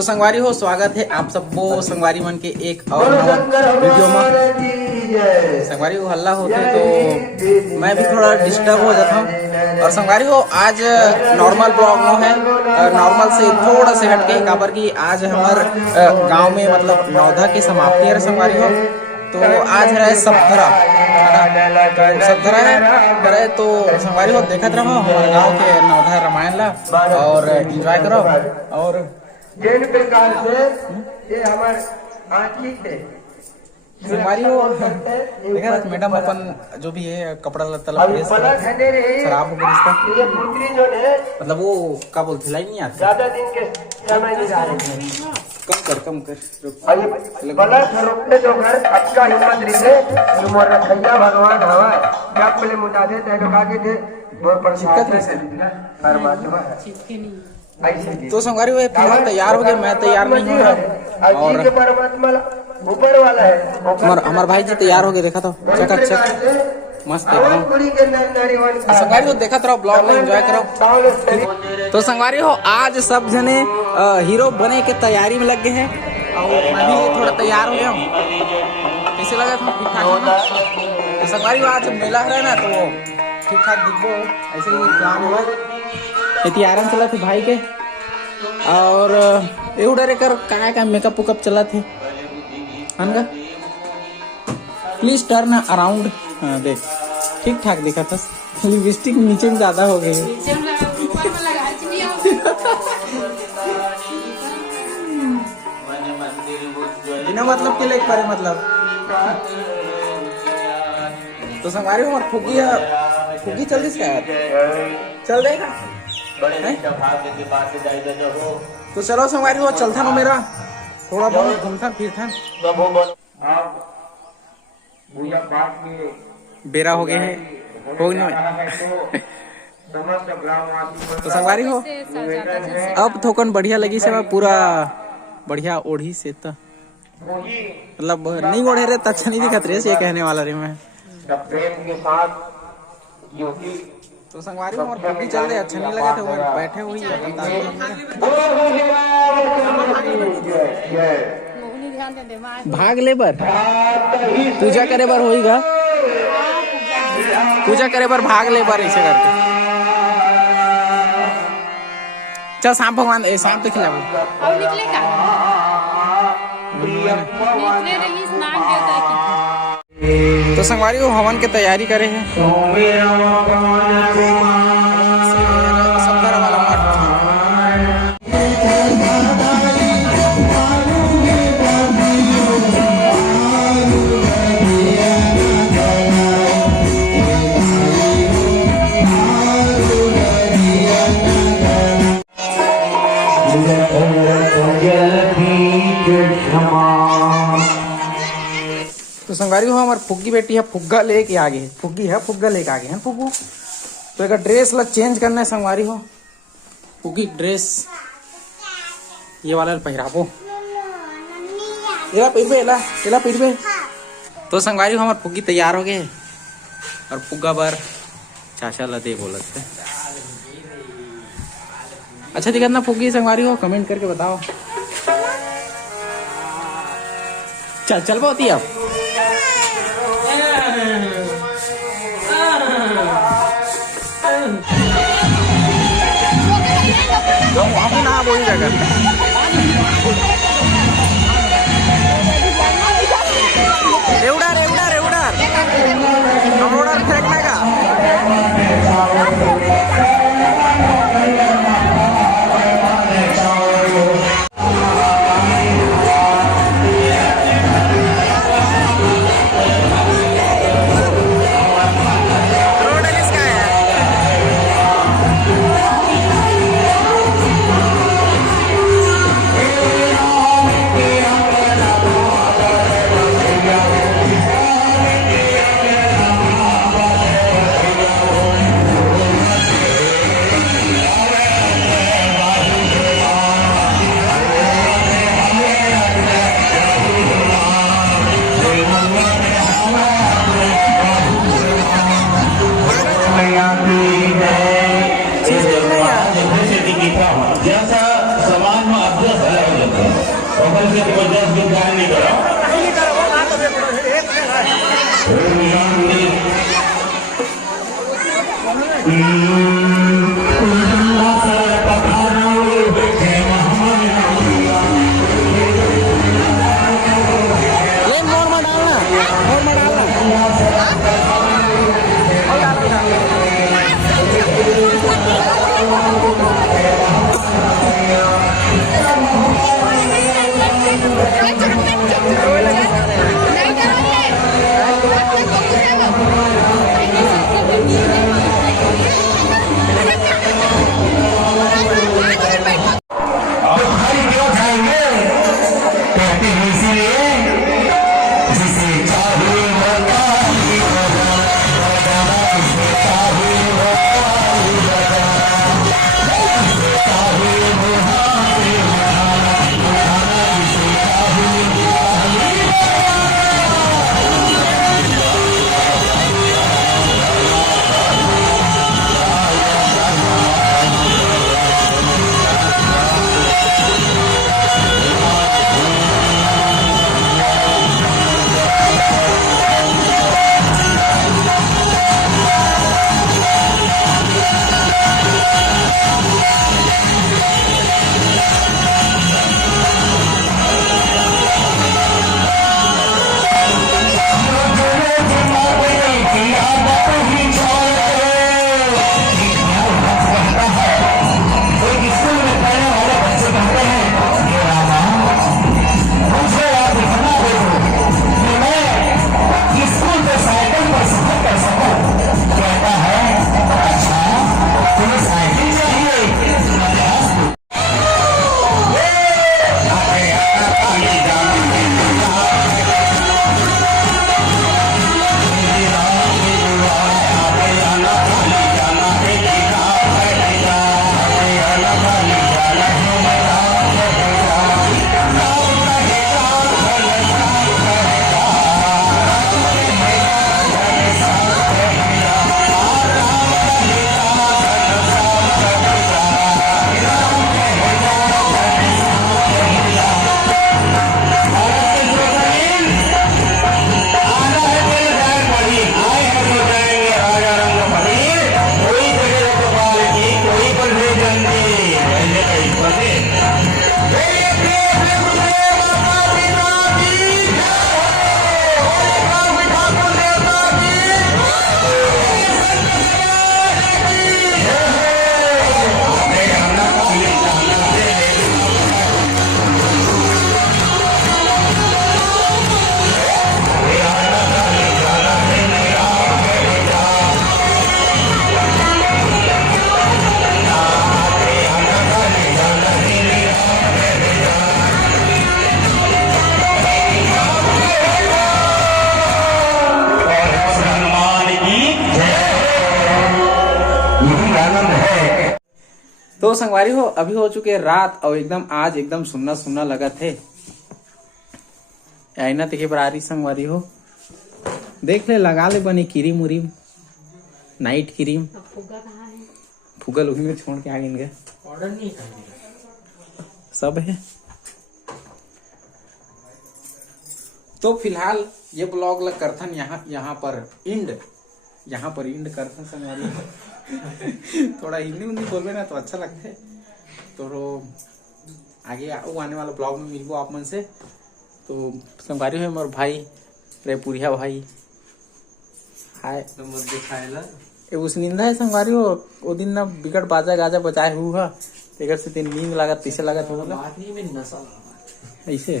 तो संगवारी हो, स्वागत है आप सबको संगवारी मन के एक और वीडियो में। संगवारी हो हल्ला होते तो मैं भी थोड़ा डिस्टर्ब हो जाता हूँ। और संगवारी हो आज नॉर्मल ब्लॉग में है, नॉर्मल से थोड़ा से हटके काबर की आज हमार गांव में मतलब नौधा के समाप्ति है संगवारी हो। तो आज है सप्तरा, तो सप्तरा है तो संगवारी हो देखत रहो हमारे गांव के नौधा रामायण ला और एंजॉय करो। और जिन प्रकार से ये हमारे आँखी थे संगवारी हो देखा मैडम अपन जो भी है कपड़ा लत्ता खराब हो गया इसका, ये पुत्री जो है मतलब वो क्या बोलते लाई नहीं आता, ज्यादा दिन के समय नहीं जा रहे थे। कम कर बलस रोकते जो घर अच्छा हिम्मत रिले मोर रखैया भगवान हवा क्या पहले मुटा दे तय लोग आगे थे मोर प्रसाद से परमात्मा तो संगवारी हुए फिलहाल तैयार हो गए, मैं तैयार नहीं हूँ और परमात्मा ऊपर वाला है। हमारे भाई जी तैयार हो गए, देखा तो चकाचक मस्त एकदम। संगवारी हो देखा रहो ब्लॉग में एंजॉय करो। तो संगवारी हो आज सब जने हीरो बने के तैयारी में लग गए हैं और मैं भी थोड़ा तैयार हो गया हूँ। कैसे लगा था? ठीक ठाक है ना? तो संगवारी हो आज मेला है ना तो ठीक ठाक दिखो, ऐसे ही प्लान हुआ इतनी आराम चला थे भाई के। और एवढे कर का मेकअप वेकअप चला थे हनगा। प्लीज टर्न अराउंड, देख ठीक ठाक दिखा था, लिपस्टिक नीचे में ज्यादा हो गई है। बिना मतलब के लेक पारे मतलब। तो संगवारी हो फुग्गी चल रही है, चल देगा तो चलो संगवारी हो चलता नो मेरा थोड़ा बहुत घूमता फिरता। बेरा हो गए है हो तो संगवारी हो अब थोकन बढ़िया लगी से पूरा बढ़िया ओढ़ी से तो मतलब नहीं ओढ़े रहे तक नहीं दिखत रहे ये कहने वाला रे मैं। प्रेम के साथ तो संगवारी और फुग्गी चल रहे अच्छा नहीं लगा था, बैठे हुई भाग ले बर पूजा करे बर होईगा, पूजा करे बर भाग ले बर ऐसे करके चल सांप भगवान सांप तो खिलाओ। तो संगवारी को हवन के तैयारी करे हैं। तो संगवारी हो हमारे फुग्गी बेटी है फुग्गा लेके आगे है, फुग्गी है फुग्गा लेके आगे है फुग्गू। तो एक ड्रेस ला चेंज करना है संगवारी हो, फुग्गी ड्रेस ये वाला पहराबो एला पहिरबे। तो संगवारी हो हमारे फुग्गी तैयार हो गए और फुग्गा बर चाचा लदे बोलत है। अच्छा दिखा ना फुग्गी संगवारी हो, कमेंट करके बताओ। चल बहुत ही अब वहाँ ना बोली जगह रेवड़ा फेंकने का ये मोर में डालना, मोर में डालना। तो संगवारी हो अभी हो चुके रात और एकदम आज एकदम सुनना सुनना लगा थे आईना देखे बरारी संगवारी हो देख ले लगा ले बनी क्रीम उरीम नाइट क्रीम फुगल उही में छोड़ के आगे इनके ऑर्डर नहीं सब है। तो फिलहाल ये ब्लॉग लग करथन यहाँ पर इंड करथन संगवारी थोड़ा हिंदी उंदी बोलबे ना तो अच्छा लगता है। तो आगे आने वाला ब्लॉग में मिलबो आप मन से। तो संगवारी है मोर भाई रेपुरिया भाई हाय नंबर दिखाएला ए उस नींद है संगवारी हो वो दिन ना बिकट बाजा गाजा बजाए हुआ तेगर से दिन नींद लागत तीसे लागत हो ऐसे